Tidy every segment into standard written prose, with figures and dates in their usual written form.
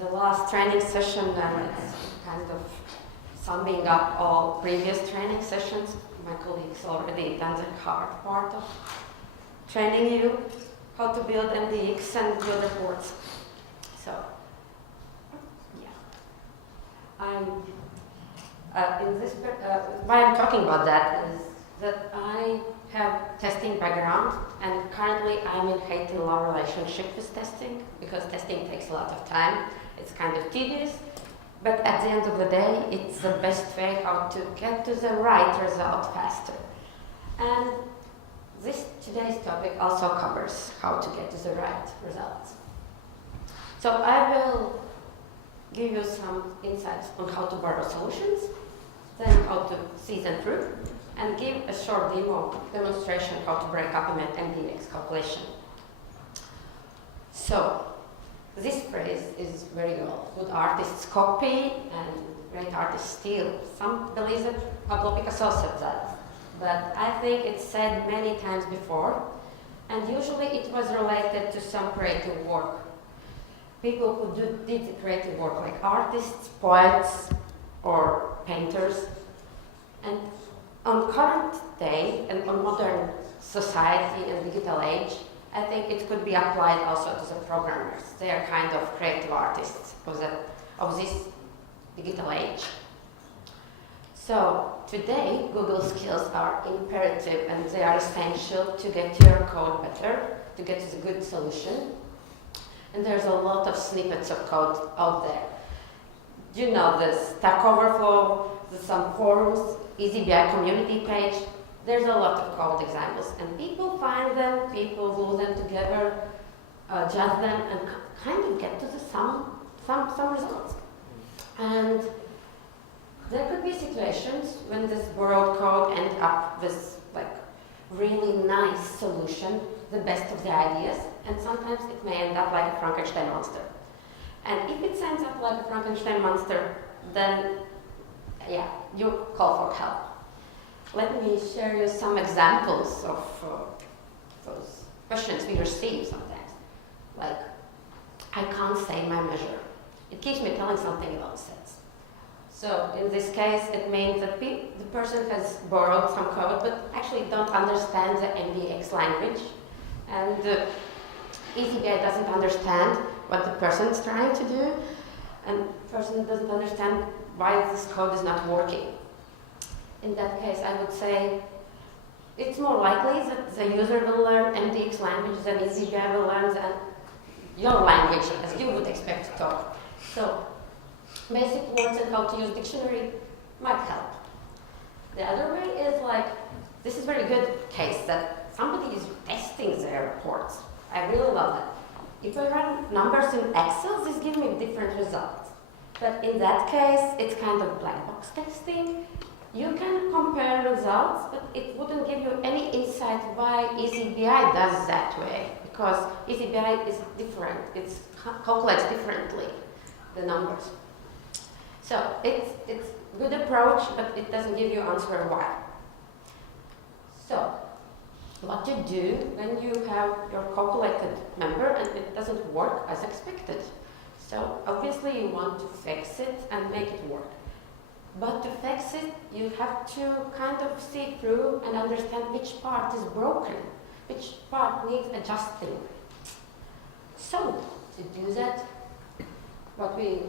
the last training session and kind of summing up all previous training sessions. My colleagues already done the hard part of training you how to build MDX and build reports. So, yeah. Why I'm talking about that is that I have testing background, and currently I'm in hate and love relationship with testing, because testing takes a lot of time. It's kind of tedious, but at the end of the day, it's the best way how to get to the right result faster. And today's topic also covers how to get to the right results. So I will give you some insights on how to borrow solutions, then how to see them through, and give a short demonstration how to break up an MDX calculation. So, this phrase is very old. Good artists copy and great artists steal. Some believe that Pablo Picasso said that, but I think it's said many times before, and usually it was related to some creative work. People who did the creative work, like artists, poets, or painters. And on current day and on modern society and digital age, I think it could be applied also to the programmers. They are kind of creative artists of this digital age. So today, Google skills are imperative and they are essential to get your code better, to get to the good solution. And there's a lot of snippets of code out there. You know this, Stack Overflow, there's some forums, eazyBI community page. There's a lot of code examples, and people find them, people glue them together, adjust them, and kind of get to some results. And there could be situations when this borrowed code ends up with like really nice solution, the best of the ideas, and sometimes it may end up like a Frankenstein monster. And if it ends up like a Frankenstein monster, then yeah, you call for help. Let me share you some examples of those questions we receive sometimes. Like, I can't say my measure. It keeps me telling something about sets. So in this case, it means that the person has borrowed some code, but actually don't understand the MDX language. And eazyBI doesn't understand what the person is trying to do, and the person doesn't understand why this code is not working. In that case, I would say it's more likely that the user will learn MDX language than eazyBI will learn your language, as you would expect to talk. So, basic words and how to use dictionary might help. The other way is like, this is a very good case that somebody is testing their reports. I really love that. If I run numbers in Excel, this gives me different results. But in that case, it's kind of black box testing. You can compare results, but it wouldn't give you any insight why eazyBI does that way, because eazyBI is different. It calculates differently the numbers. So it's a good approach, but it doesn't give you answer why. So what to do when you have your calculated number and it doesn't work as expected? So obviously you want to fix it and make it work. But to fix it, you have to kind of see through and understand which part is broken, which part needs adjusting. So to do that, what we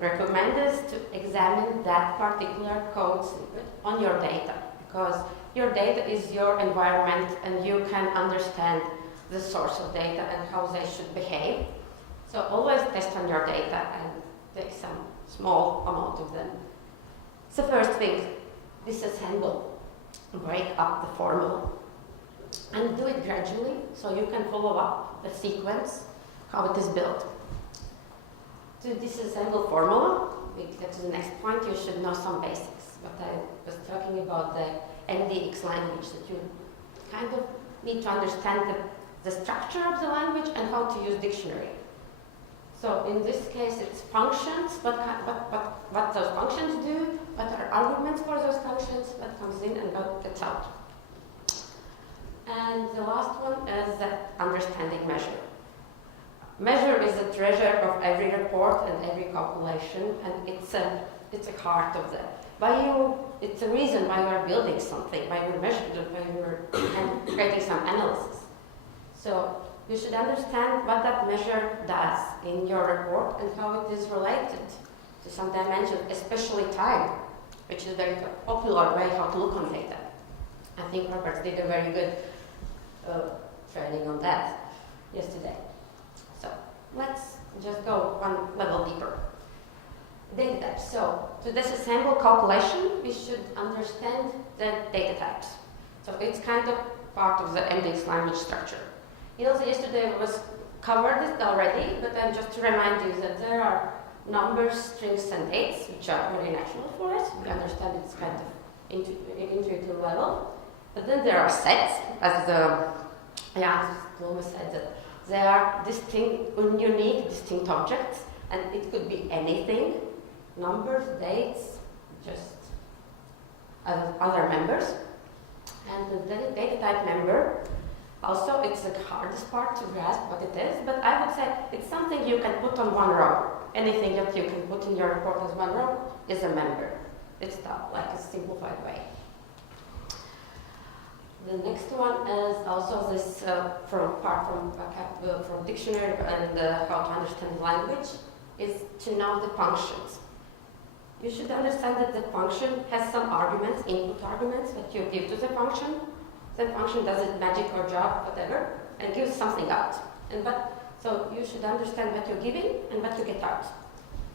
recommend is to examine that particular code snippet on your data, because your data is your environment and you can understand the source of data and how they should behave. So always test on your data and take some small amount of them. So first thing, disassemble, break up the formula, and do it gradually so you can follow up the sequence, how it is built. To disassemble formula, we get to the next point, you should know some basics. But I was talking about the MDX language, that you kind of need to understand the structure of the language and how to use dictionary. So in this case, it's functions, what those functions do, what are arguments for those functions, what comes in and what gets out. And the last one is the understanding measure. measure is the treasure of every report and every calculation, and it's a heart of that. It's a reason why you are building something, why you're measuring, why you're creating some analysis. So you should understand what that measure does in your report and how it is related to some dimension, especially time, which is a very popular way how to look on data. I think Robert did a very good training on that yesterday. So let's just go one level deeper. Data types. So to disassemble calculation, we should understand the data types. So it's kind of part of the MDX language structure. Yesterday was covered it already, but just to remind you that there are numbers, strings, and dates, which are very natural for us. We understand it's kind of intuitive level. But then there are sets, as Loma said, that they are unique, distinct objects, and it could be anything. Numbers, dates, just other members. And the data type member, also it's the hardest part to grasp what it is, but I would say it's something you can put on one row. Anything that you can put in your report as one row is a member. It's like a simplified way. The next one is also this from dictionary and how to understand language, is to know the functions. You should understand that the function has some arguments, input arguments that you give to the function. The function does its magic or job, whatever, and gives something out. So you should understand what you're giving and what you get out.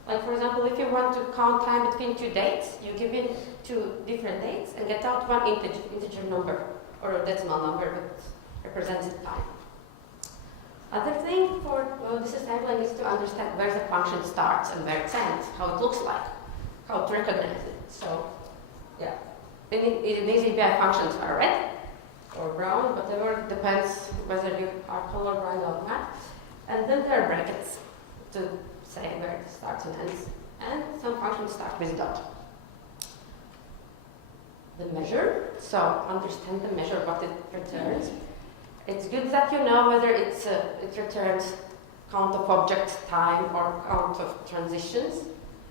Like for example, if you want to count time between two dates, you give in two different dates and get out one integer number or a decimal number that represents the time. Other thing for disassembling is to understand where the function starts and where it ends, how it looks like, how to recognize it. So, yeah, in eazyBI functions are red or brown, whatever, depends whether you are colorblind or not. And then there are brackets to say where it starts and ends. And some functions start with dot. The measure, so understand the measure, what it returns. It's good that you know whether it returns count of objects, time, or count of transitions.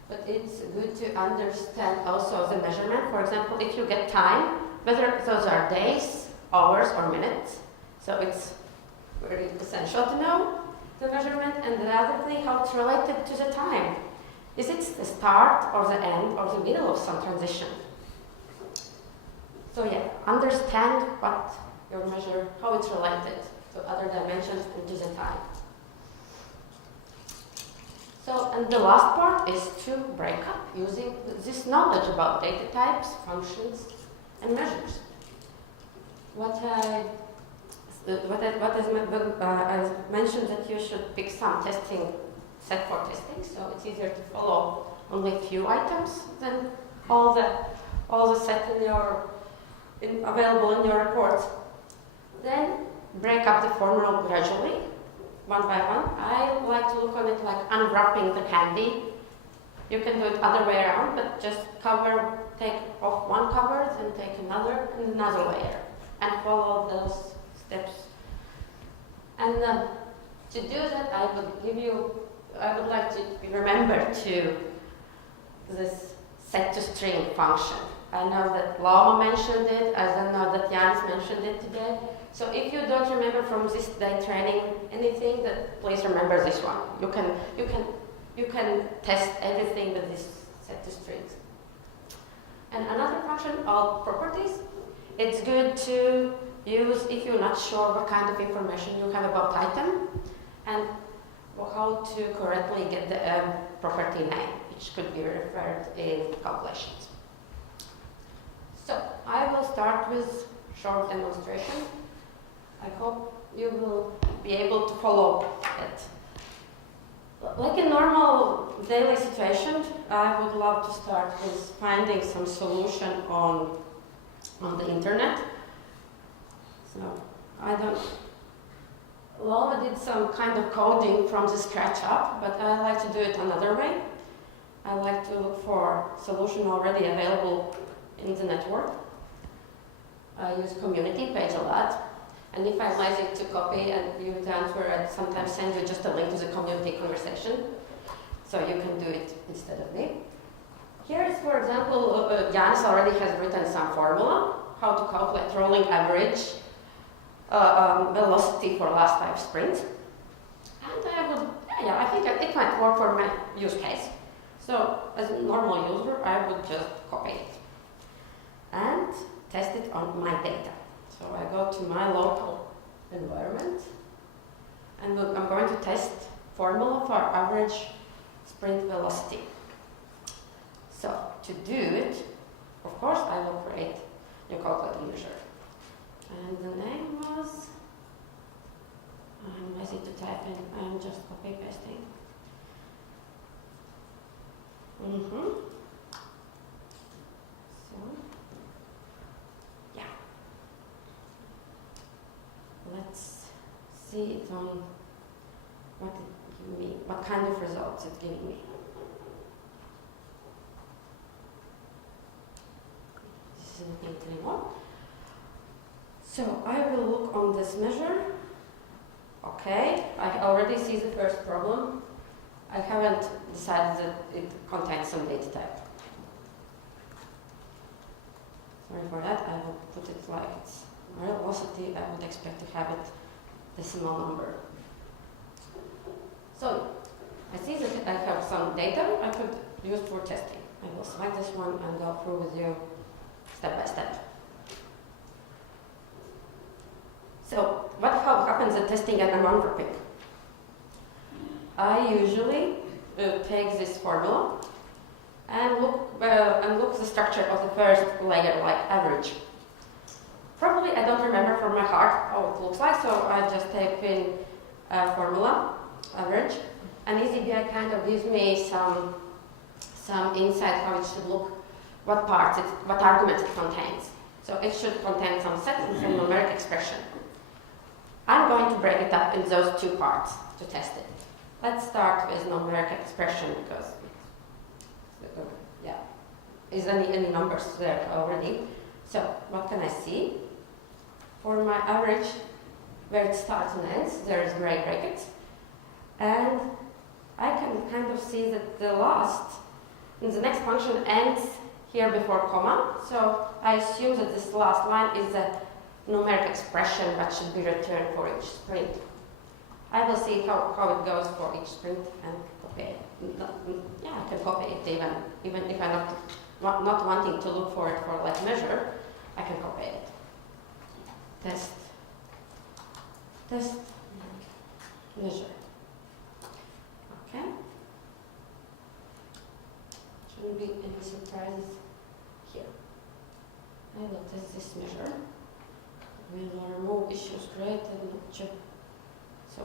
But it's good to understand also the measurement. For example, if you get time, whether those are days, hours, or minutes. So it's very essential to know the measurement. And the other thing, how it's related to the time. Is it the start or the end or the middle of some transition? So yeah, understand what your measure, how it's related to other dimensions and to the time. So, and the last part is to break up using this knowledge about data types, functions, and measures. I mentioned that you should pick some testing set for testing, so it's easier to follow only a few items than all the set available in your report. Then break up the formula gradually, one by one. I like to look on it like unwrapping the candy. You can do it other way around, but just take off one cover, then take another and another layer, and follow those steps. And to do that, I would like to remember to this set to string function. I know that Lama mentioned it, I don't know that Jans mentioned it today. So if you don't remember from this day training anything, please remember this one. You can test everything with this set to strings. And another function, all properties. It's good to use if you're not sure what kind of information you have about item and how to correctly get the property name, which could be referred in calculations. So I will start with short demonstration. I hope you will be able to follow it. Like a normal daily situation, I would love to start with finding some solution on the internet. So Lola did some kind of coding from the scratch up, but I like to do it another way. I like to look for solution already available in the network. I use community page a lot. And if I'm lazy to copy and you transfer, I sometimes send you just a link to the community conversation. So you can do it instead of me. Here is, for example, Jans already has written some formula, how to calculate rolling average velocity for last 5 sprints. And I think it might work for my use case. So as a normal user, I would just copy it and test it on my data. So I go to my local environment, and I'm going to test formula for average sprint velocity. So to do it, of course, I will create a calculator measure. And the name was, I'm lazy to type in, I'm just copy pasting. So, yeah. Let's see it on what it gives me, what kind of results it's giving me. This isn't it anymore. So I will look on this measure. Okay, I already see the first problem. I haven't decided that it contains some data type. Sorry for that, I will put it like it's velocity. I would expect to have it decimal number. So I see that I have some data I could use for testing. I will select this one and go through with you step by step. So how happens at testing and unwrapping? I usually take this formula and look the structure of the first layer, like average. Probably I don't remember from my heart how it looks like, so I just type in formula, average, and eazyBI kind of gives me some insight how it should look, what arguments it contains. So it should contain some set and some numeric expression. I'm going to break it up in those 2 parts to test it. Let's start with numeric expression because, is any numbers there already? So what can I see? For my average, where it starts and ends, there is gray brackets, and I can kind of see that the next function ends here before comma. So I assume that this last line is the numeric expression that should be returned for each sprint. I will see how it goes for each sprint and copy it. I can copy it even if I'm not wanting to look for it for like measure, I can copy it. Test, measure. Okay. Shouldn't be any surprises here. I will test this measure. We will remove issues created. So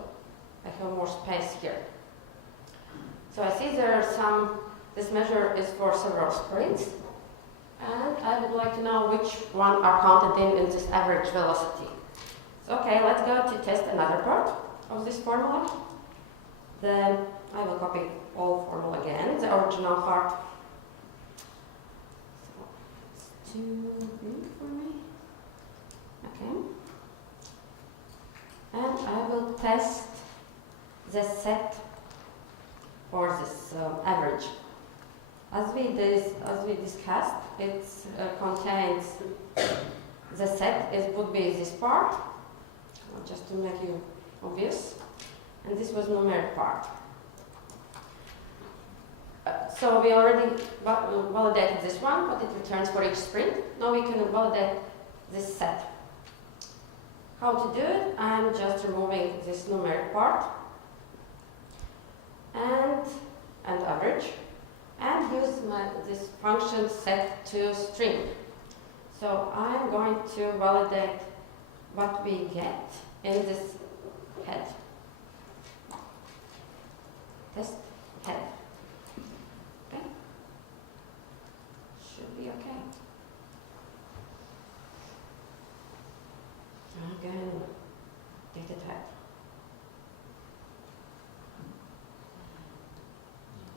I have more space here. So I see there are this measure is for several sprints, and I would like to know which one are counted in this average velocity. So, okay, let's go to test another part of this formula. Then I will copy all formula again, the original part. So it's too big for me. Okay. And I will test the set for this average. As we discussed, it contains the set. It would be this part, just to make you obvious, and this was numeric part. So we already validated this one, what it returns for each sprint. Now we can validate this set. How to do it? I'm just removing this numeric part and average, and use this function set to string. So I'm going to validate what we get in this head. Test head. Okay? Should be okay. Again, data type.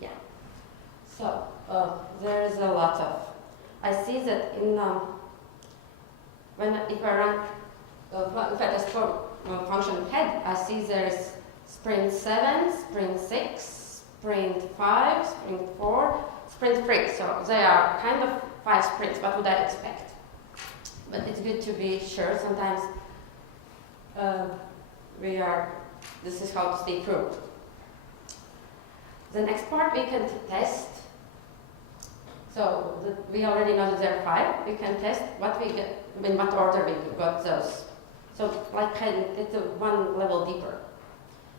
Yeah. So there is a lot of. I see that if I run if I test for function head, I see there's sprint 7, sprint 6, sprint 5, sprint 4, sprint 3. So they are kind of 5 sprints. What would I expect? But it's good to be sure. Sometimes this is how to stay true. The next part we can test. So we already know that there are 5. We can test what we get, in what order we got those. So like it's one level deeper.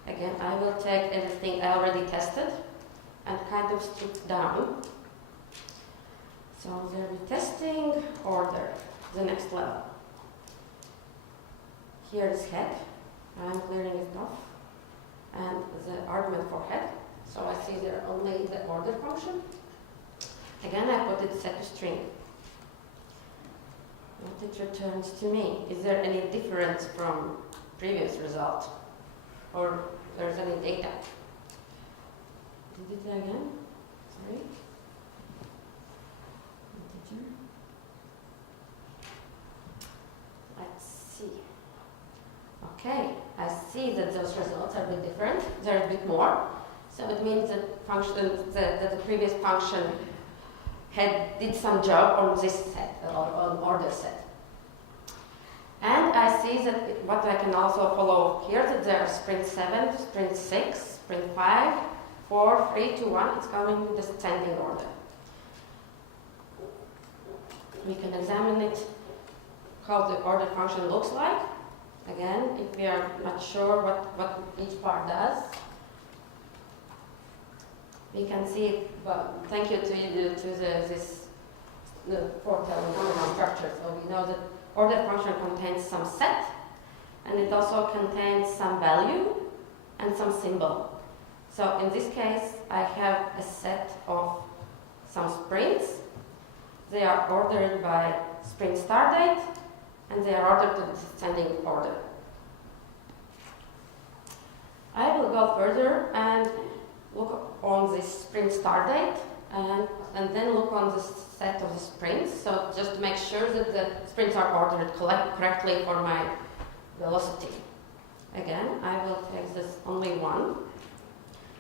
Again, I will take everything I already tested and kind of strip down. So there we testing order, the next level. Here is head. I'm clearing it off. And the argument for head. So I see there only the order function. Again, I put it set to string. What it returns to me. Is there any difference from previous result? Or there's any data? Did it again? Sorry. Integer. Let's see. Okay, I see that those results are a bit different. They're a bit more. So it means that the previous function did some job on this set, or on order set. And I see that what I can also follow here, that there are sprint 7, sprint 6, sprint 5, 4, 3, 2, 1. It's going in the descending order. We can examine it, how the order function looks like. Again, if we are not sure what each part does, we can see it, but thank you to this foretelling structure. So we know that order function contains some set, and it also contains some value and some symbol. So in this case, I have a set of some sprints. They are ordered by sprint start date, and they are ordered to descending order. I will go further and look on this sprint start date and then look on the set of the sprints. So just to make sure that the sprints are ordered correctly for my velocity. Again, I will take this only one.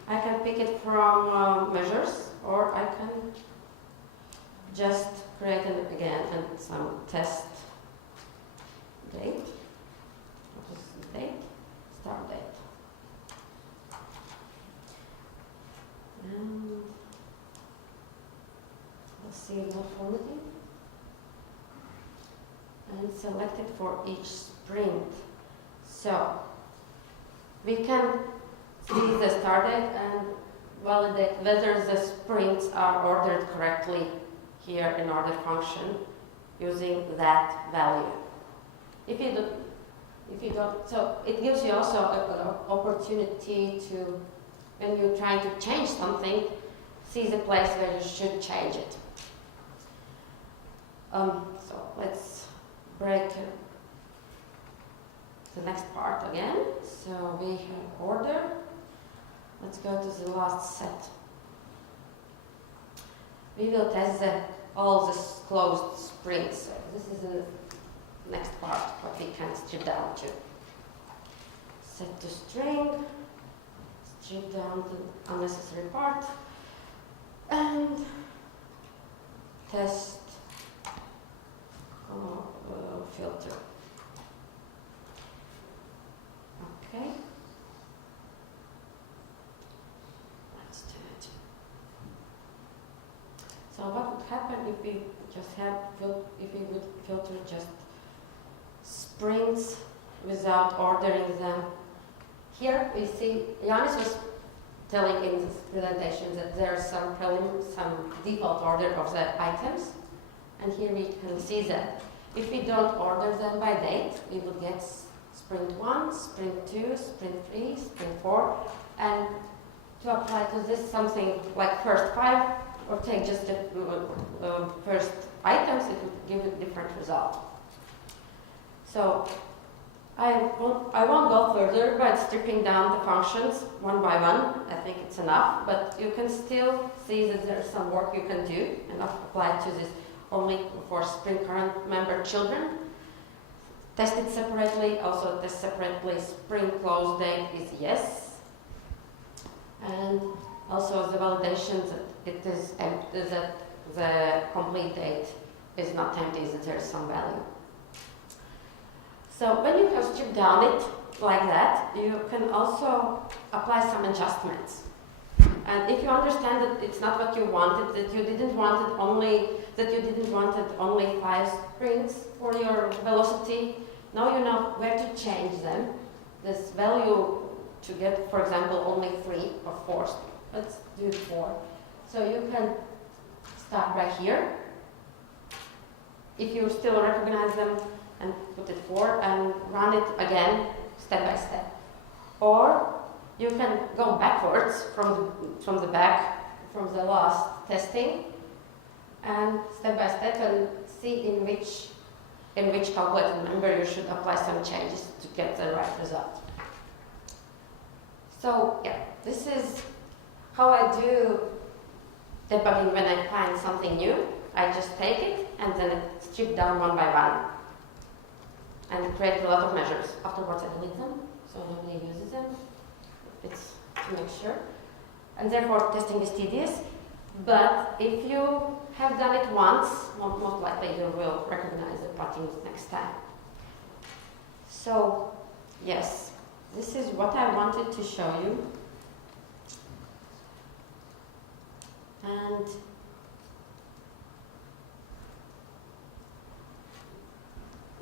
I can pick it from measures, or I can just create it again and some test date. What is the date? Start date. And let's see what formatting. And select it for each sprint. So we can see the start date and validate whether the sprints are ordered correctly here in order function using that value. If you don't, so it gives you also an opportunity to, when you're trying to change something, see the place where you should change it. So let's break the next part again. So we have order. Let's go to the last set. We will test all the closed sprints. So this is the next part, what we can strip down to. Set to string, strip down the unnecessary part, and test filter. Okay. Let's do it. So what would happen if we just would filter just sprints without ordering them? Here we see Yanis was telling in this presentation that there's some default order of the items, and here we can see that if we don't order them by date, we would get sprint 1, sprint 2, sprint 3, sprint 4, and to apply to this something like first 5, or take just the first items, it would give a different result. So I won't go further by stripping down the functions one by one. I think it's enough, but you can still see that there's some work you can do and not apply to this only for sprint current member children. test it separately, also test separately. Spring close date is yes. And also the validation that it is empty, that the complete date is not empty, that there is some value. So when you have stripped down it like that, you can also apply some adjustments. And if you understand that it's not what you wanted, that you didn't want it only 5 springs for your velocity, now you know where to change them. This value to get, for example, only 3 or 4. Let's do 4. So you can start right here. If you still recognize them, and put it 4 and run it again step by step. Or you can go backwards from the last testing and step by step and see in which calculated number you should apply some changes to get the right result. So yeah, this is how I do debugging when I find something new. I just take it and then strip down one by one and create a lot of measures. Afterwards I delete them, so nobody uses them. It's to make sure. And therefore testing is tedious, but if you have done it once, most likely you will recognize the patterns next time. So yes, this is what I wanted to show you. And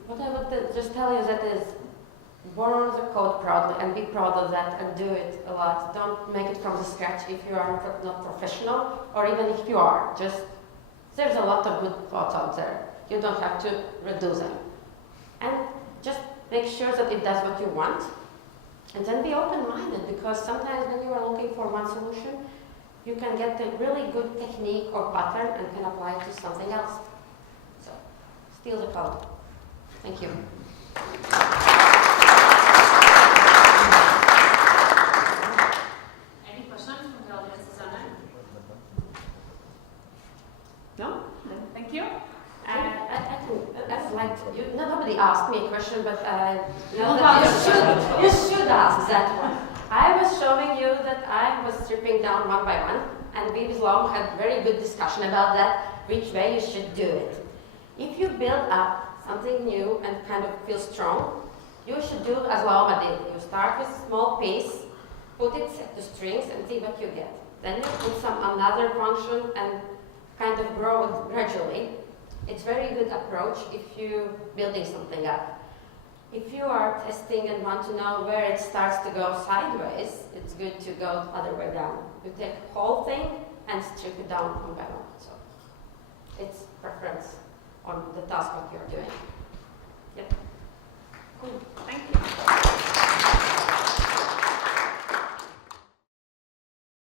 what I want to just tell you that is borrow the code proudly and be proud of that and do it a lot. Don't make it from the scratch if you are not professional, or even if you are. Just there's a lot of good thoughts out there. You don't have to redo them. And just make sure that it does what you want. And then be open-minded, because sometimes when you are looking for one solution, you can get a really good technique or pattern and can apply it to something else. So steal the code. Thank you. Any questions from the audience, Zane? No? Thank you. I'd like to, nobody asked me a question, but know that you should ask that one. I was showing you that I was stripping down one by one, and we with Lom had very good discussion about that, which way you should do it. If you build up something new and kind of feel strong, you should do as Loma did. You start with a small piece, put it set to strings and see what you get. Then you put another function and kind of grow it gradually. It's a very good approach if you're building something up. If you are testing and want to know where it starts to go sideways, it's good to go the other way down. You take the whole thing and strip it down one by one. So it's preference on the task what you're doing. Yep. Cool. Thank you.